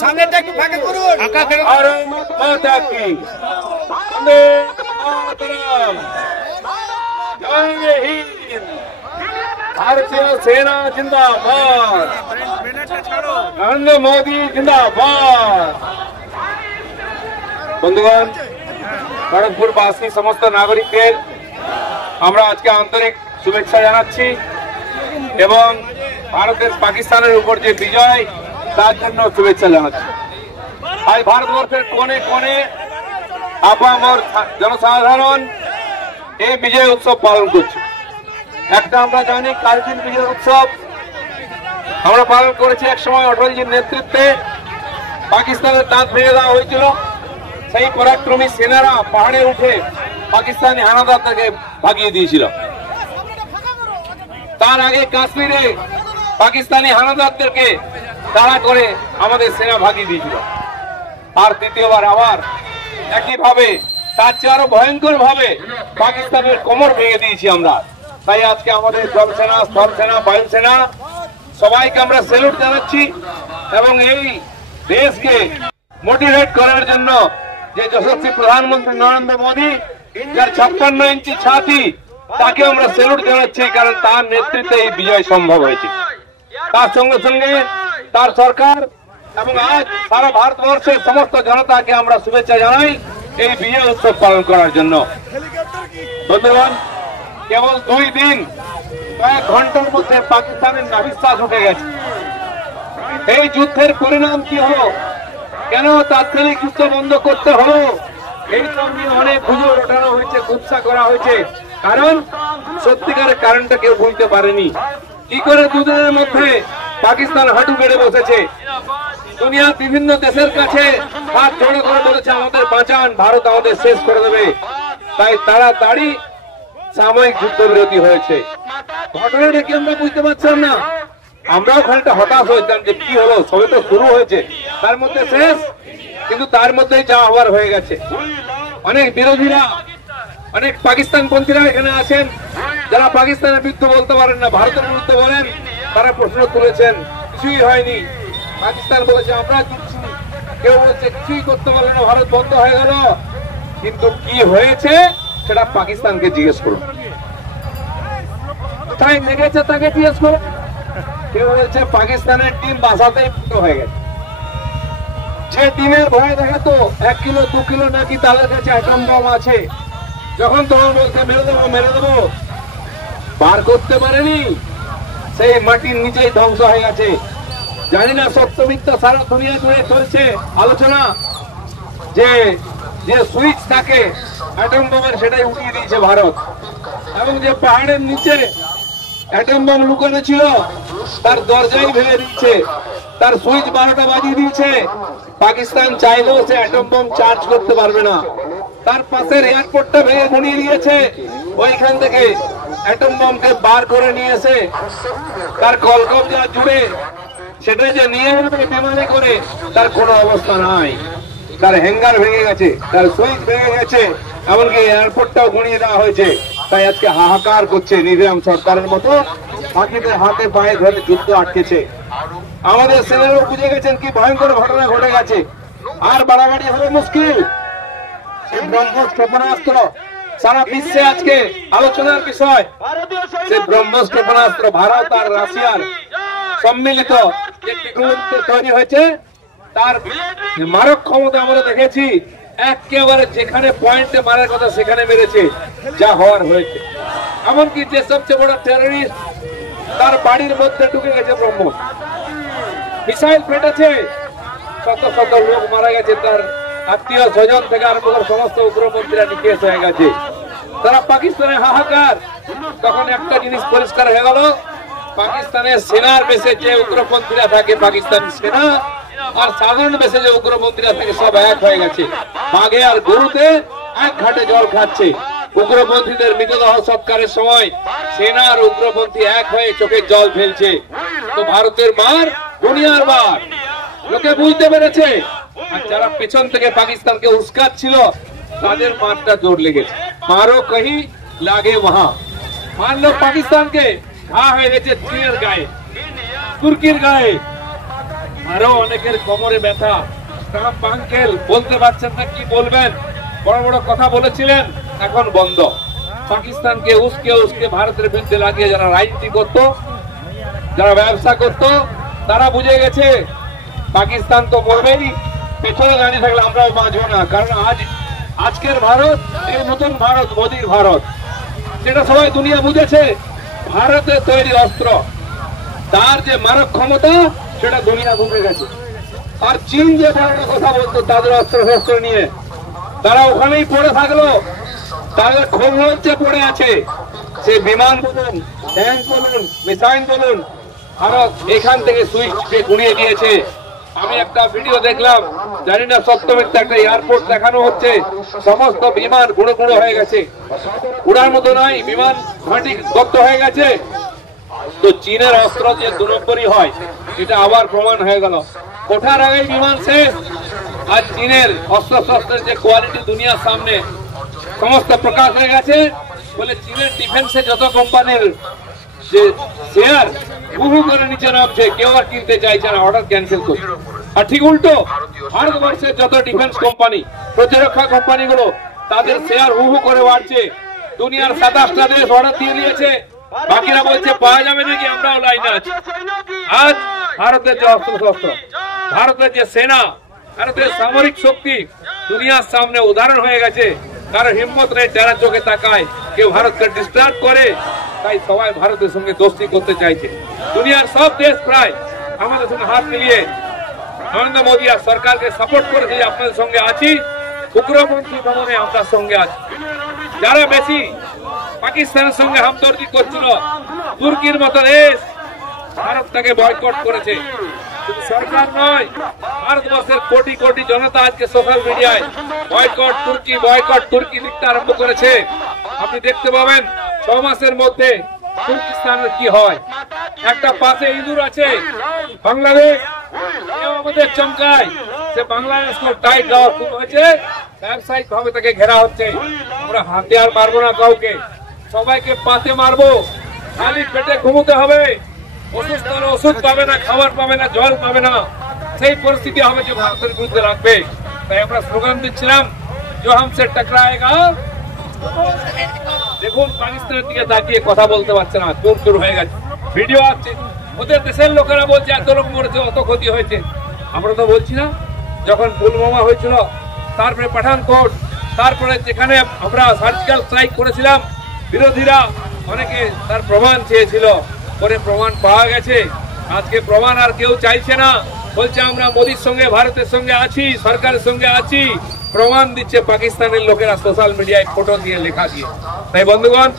সামনেটা একটু ফাঁকা করুন। भारत माता की वंदे मातरम। जय हिंद। भारतीय सेना जिंदाबाद। नरेंद्र मोदी जिंदाबाद। बंधुगण, खड़गपुरবাসী समस्त नागरिकদের আমরা আজকে আন্তরিক শুভেচ্ছা জানাচ্ছি এবং ভারতের পাকিস্তানের উপর যে বিজয় তার জন্য শুভেচ্ছা জানাচ্ছি। আজ ভারতবর্ষের কোণে কোণে আপামর জনসাধারণ এই বিজয় উৎসব পালন করছে। একটা আমরা জানি কার্গিল বিজয় উৎসব আমরা পালন করেছি এক সময় অটলজির নেতৃত্বে। পাকিস্তানের দাঁত ভেঙে দেওয়া হয়েছিল। সেই পরাক্রমী সেনারা পাহাড়ে উঠে পাকিস্তানি হানাদারদেরকে ভাগিয়ে দিয়েছিল। তার আগে কাশ্মীরে পাকিস্তানি হানাদারদেরকে তাড়া করে আমাদের সেনা ভাগিয়ে দিয়েছিল। আর দ্বিতীয়বার আবার একইভাবে তার চেয়ে আরো ভয়ঙ্কর ভাবে পাকিস্তানের কোমর ভেঙে দিয়েছি আমরা। তাই আজকে আমাদের জলসেনা, স্থলসেনা, বায়ুসেনা সবাইকে আমরা স্যালুট জানাচ্ছি এবং এই দেশকে মোটিভেট করার জন্য যে যশস্বী প্রধানমন্ত্রী নরেন্দ্র মোদী, যার 56 ইঞ্চি ছাতি, তাকে আমরা স্যালুট জানাচ্ছি, কারণ তার নেতৃত্বে এই বিজয় সম্ভব হয়েছে। তার সঙ্গে সঙ্গে তার সরকার এবং আজ সারা ভারতবর্ষের সমস্ত জনতাকে আমরা শুভেচ্ছা জানাই এই বিজয় উৎসব পালন করার জন্য। বন্ধুগণ, কেবল 2 দিন কয়েক ঘন্টার মধ্যে পাকিস্তানের নাভিশ্বাস উঠে গেছে। এই যুদ্ধের পরিণাম কি হলো, কেন তাৎক্ষণিক যুদ্ধ বন্ধ করতে হলো, এই সব নিয়ে অনেক গুজব ওঠানো হয়েছে, গুচ্ছা করা হয়েছে। কারণ সত্যিকারের কারণটা কেউ বুঝতে পারেনি। কি করে 2 দিনের মধ্যে পাকিস্তান হাঁটু গেড়ে বসেছে। দুনিয়ার বিভিন্ন দেশের কাছে হাত জোড়ো করে বলেছে আমাদের বাঁচান, ভারত আমাদের শেষ করে দেবে। তাই তাড়াতাড়ি সাময়িক যুদ্ধবিরতি হয়েছে। ঘটনাটা কি আমরা বুঝতে পারছিলাম না। আমরাও খানিকটা হতাশ হয়েছিলাম যে কি হলো, সবে তো শুরু হয়েছে, তার মধ্যে শেষ। কিন্তু তার মধ্যেই যা হওয়ার হয়ে গেছে। অনেক বিরোধীরা, অনেক পাকিস্তানপন্থীরা এখানে আছেন, যারা পাকিস্তানের বিরুদ্ধে বলতে পারেন না, ভারতের বিরুদ্ধে বলেন। তারা প্রশ্ন তুলেছেন, কিছুই হয়নি, পাকিস্তান বলেছে আমরা জিতছি। কেউ বলছে কিছুই করতে পারলো না, ভারত বন্ধ হয়ে গেল। কিন্তু কি হয়েছে সেটা পাকিস্তানকে জিজ্ঞেস করুন, কোথায় লেগেছে তাকে জিজ্ঞেস করুন। কেউ বলছে পাকিস্তানের টিম বাসাতেই হয়ে গেছে। যে টিমের ভয় দেখাতো 1 কিলো 2 কিলো নাকি তাদের কাছে অ্যাটম বম আছে, যখন তখন বলছে মেরে দেবো মেরে দেবো, বার করতে পারেনি, সেই মাটির নিচেই ধ্বংস হয়ে গেছে। জানি না সত্য মিথ্যা সারা দুনিয়া জুড়ে চলছে আলোচনা, যে যে সুইচ থাকে অ্যাটম বোমের সেটাই উঠিয়ে দিয়েছে ভারত। এবং যে পাহাড়ের নিচে অ্যাটম বোম লুকানো ছিল তার দরজাই ভেঙে দিচ্ছে, তার সুইচ 12টা বাজিয়ে দিয়েছে। পাকিস্তান চাইলেও সে অ্যাটম বোম চার্জ করতে পারবে না। তার পাশের এয়ারপোর্টটা ভেঙে গুঁড়িয়ে দিয়েছে, ওইখান থেকে অ্যাটম বোমকে বার করে নিয়ে এসে তার কলকবজা জুড়ে সেটা যে নিয়ে যাবে বিমানে করে তার কোনো অবস্থা নাই। তার হ্যাঙ্গার ভেঙে গেছে, তার সুইচ ভেঙে গেছে, এমনকি এয়ারপোর্টটাও গুঁড়িয়ে দেওয়া হয়েছে। তাই আজকে হাহাকার করছে নিজাম সরকারের মতো, বাকিদের হাতে পায়ে ধরে যুদ্ধ আটকেছে। আমাদের সেনারাও বুঝে গেছেন কি ভয়ঙ্কর ঘটনা ঘটে গেছে, আর বাড়াবাড়ি হবে মুশকিল। ব্রহ্মোস ক্ষেপণাস্ত্র সারা বিশ্বে আজকে আলোচনার বিষয়। সেই ব্রহ্মোস ক্ষেপণাস্ত্র ভারত আর রাশিয়ার সম্মিলিত যে টেকনোলজিতে তৈরি হয়েছে, তার মারক ক্ষমতা আমরা দেখেছি। একেবারে যেখানে পয়েন্টে মারার কথা সেখানে মেরেছে, যা হওয়ার হয়েছে। এমনকি যে সবচেয়ে বড় টেররিস্ট তার বাড়ির মধ্যে ঢুকে গেছে ব্রহ্মোস, মিসাইল ফেটেছে, শত শত লোক মারা গেছে, তার আত্মীয় স্বজন থেকে আরম্ভ করে সমস্ত উগ্রপন্থীরা নিকেশ হয়ে গেছে। তারা পাকিস্তানের হাহাকার। তখন একটা জিনিস পরিষ্কার হয়ে গেল, পাকিস্তানের সেনার বেশে যে উগ্রপন্থীরা থাকে, পাকিস্তান সেনা আর সাধারণ বেশে যে উগ্রপন্থীরা থাকে, সব এক হয়ে গেছে। বাঘে আর গরুতে এক ঘাটে জল খাচ্ছে। উগ্রপন্থীদের মৃতদেহ সৎকারের সময় সেনা আর উগ্রপন্থী এক হয়ে চোখে জল ফেলছে। তো ভারতের মার দুনিয়ার মার লোকে বুঝতে পেরেছে। আর যারা পেছন থেকে পাকিস্তানকে উস্কাচ্ছিল তাদের মারটা জোর লেগেছে। মারো কহি লাগে ওহা, মারলো পাকিস্তানকে, ঘা হয়ে গেছে চীনের গায়ে, তুর্কির গায়ে। আরো অনেকের কোমরে ব্যথা। ট্রাম্প আঙ্কেল বলতে পারছেন না কি বলবেন, বড় বড় কথা বলেছিলেন, এখন বন্ধ। পাকিস্তানকে উস্কে উস্কে ভারতের বিরুদ্ধে লাগিয়ে যারা রাজনীতি করত, যারা ব্যবসা করত, তারা বুঝে গেছে পাকিস্তান তো করবেই, পেছনে দাঁড়িয়ে থাকলে আমরাও বাঁচবো না। কারণ আজকের ভারত এই নতুন ভারত, মোদীর ভারত, যেটা সবাই দুনিয়া বুঝেছে। ভারতের তৈরি অস্ত্র, তার যে মারক ক্ষমতা সেটা দুনিয়া বুঝে গেছে। আর চীন যে ধরনের কথা বলতো তাদের অস্ত্র শস্ত্র নিয়ে, তারা ওখানেই পড়ে থাকলো, তাদের খোঁজ হচ্ছে পড়ে আছে। সে বিমান বলুন, ট্যাঙ্ক বলুন, মিসাইল বলুন, ভারত এখান থেকে সুইচ গুড়িয়ে দিয়েছে। আমি একটা ভিডিও দেখলাম, জানি না সত্য মিথ্যা, একটা এয়ারপোর্ট দেখানো হচ্ছে, সমস্ত বিমান গুঁড়ো গুঁড়ো হয়ে গেছে, উড়ার মতো নয়, বিমান ঘাঁটি দগ্ধ হয়ে গেছে। তো চীনের অস্ত্র যে 2 নম্বরই হয়, এটা আবার প্রমাণ হয়ে গেল। ওঠার আগে বিমান শেষ। আর চীনের অস্ত্র শস্ত্রের যে কোয়ালিটি দুনিয়ার সামনে সমস্ত প্রকাশ হয়ে গেছে। বলে চীনের ডিফেন্সে যত কোম্পানির যে শেয়ার বহু করে নিচে নামছে, কেউ আর কিনতে চাইছে না, অর্ডার ক্যান্সেল করছে। আর ঠিক উল্টো ভারতবর্ষের যত ডিফেন্স কোম্পানি, প্রতিরক্ষা কোম্পানিগুলো, তাদের শেয়ার হু করে বাড়ছে। দুনিয়ার 27টা দেশ অর্ডার দিয়ে দিয়েছে, বাকিরা বলছে পাওয়া যাবে নাকি, আমরাও লাইনে আছি। আজ ভারতের যে অস্ত্র শস্ত্র, ভারতের যে সেনা, ভারতের সামরিক শক্তি দুনিয়ার সামনে উদাহরণ হয়ে গেছে। কারো হিম্মত নেই যারা চোখে তাকায়, কেউ ভারতকে ডিস্টার্ব করে, তাই সবাই ভারতের সঙ্গে দোস্তি করতে চাইছে। দুনিয়ার সব দেশ প্রায় আমাদের সঙ্গে হাত মিলিয়ে নরেন্দ্র মোদী আর সরকারকে সাপোর্ট করেছে, আপনাদের সঙ্গে আছি। উগ্রপন্থী দমনে আমরা সঙ্গে আছি। যারা বেশি পাকিস্তানের সঙ্গে হামদর্দি করছিল, তুর্কির মতো দেশ ভারত তাকে বয়কট করেছে। শুধু সরকার নয়, ভারতবর্ষের কোটি কোটি জনতা আজকে সোশ্যাল মিডিয়ায় বয়কট তুর্কি লিখতে আরম্ভ করেছে। আপনি দেখতে পাবেন 6 মাসের মধ্যে তুর্কিস্তানের কি হয়। একটা পাশে ইঁদুর আছে বাংলাদেশ, আমাদের চমকায়, সে বাংলাদেশ টাইট দেওয়া শুরু হয়েছে, ব্যবসায়িক ভাবে তাকে ঘেরা হচ্ছে। আমরা হাতে আর মারবো না কাউকে, সবাইকে পাতে মারবো। খালি পেটে ঘুমোতে হবে, অসুস্থ হলে ওষুধ পাবে না, খাবার পাবে না, জল পাবে না, সেই পরিস্থিতি হবে যে ভারতের বিরুদ্ধে রাখবে। তাই আমরা স্লোগান দিচ্ছিলাম, जो हमसे टकराएगा। দেখুন পাকিস্তানের দিকে তাকিয়ে কথা বলতে পারছে না, চোর চোর হয়ে গেছে, ভিডিও আসছে। ওদের দেশের লোকেরা বলছে এত লোক মরেছে, অত ক্ষতি হয়েছে। আমরা তো বলছি না, যখন পুলওয়ামা হয়েছিল, তারপরে পাঠানকোট, তারপরে যেখানে আমরা সার্জিক্যাল স্ট্রাইক করেছিলাম, বিরোধীরা অনেকে তার প্রমাণ চেয়েছিল, পরে প্রমাণ পাওয়া গেছে। আজকে প্রমাণ আর কেউ চাইছে না, বলছে আমরা মোদীর সঙ্গে, ভারতের সঙ্গে আছি, সরকারের সঙ্গে আছি। প্রমাণ দিচ্ছে পাকিস্তানের লোকেরা সোশ্যাল মিডিয়ায় ফটো দিয়ে, লেখা দিয়ে। তাই বন্ধুগণ,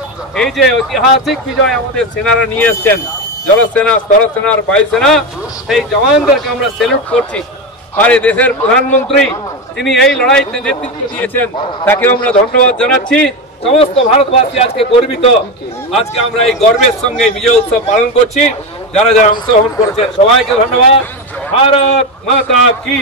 এই যে ঐতিহাসিক বিজয় আমাদের সেনারা নিয়ে এসছেন, জলসেনা, স্থলসেনা আর বায়ুসেনা, সেই জওয়ানদেরকে আমরা স্যালুট করছি। আর এই দেশের প্রধানমন্ত্রী তিনি এই লড়াইতে নেতৃত্ব দিয়েছেন, তাকে আমরা ধন্যবাদ জানাচ্ছি। সমস্ত ভারতবাসী আজকে গর্বিত, আজকে আমরা এই গর্বের সঙ্গে বিজয় উৎসব পালন করছি। যারা যারা অংশগ্রহণ করেছেন সবাইকে ধন্যবাদ। ভারত মাতা কি।